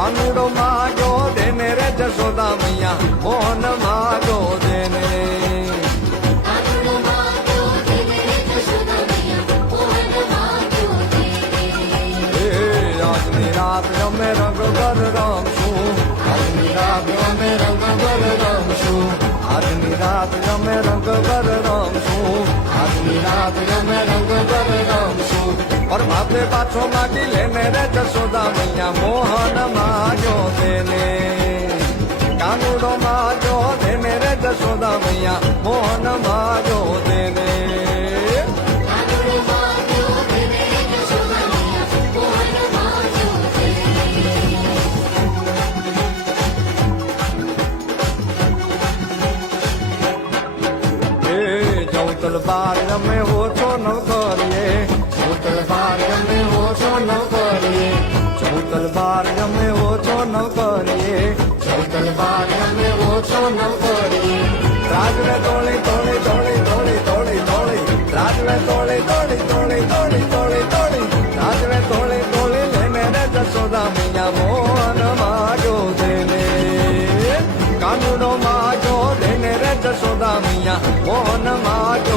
કાનુડો માગ્યો દેને રે જશોદા મૈયા મોહન માગ્યો દેને આજની રાત અમે રંગ ભર રમશું આજની રાત અમે રંગ ભર રમશું આજની રાત અમે રંગ ભર રમશું આજની રાત અમે રંગ ભર રમશું પર માથે પાછો માગી લેને રે જશોદા મૈયા મોહન માગ્યો દેને કાનુડો માગ્યો દેને રે જશોદા મૈયા મોહન માગ્યો દેને બાર અમે ઓછો ન કરીએ ચૌતલ બાર અમે ઓછો ન કરીએ ચૌતલ બાર અમે ઓછો ન કરીએ ચૌતલ બાર અમે ઓછો ન કરીએ રાજવે તોળી તોળી તોળી તોળી તોળી તોળી રાજવે તોળી તોળી તોળી તોળી તોળી તોળી રાજવે તોળી તોળી લેને રે જશોદા મૈયા મોહન માગ્યો દેને કાનુડો માગ્યો દેને રે જશોદા મૈયા મોહન માગ્યો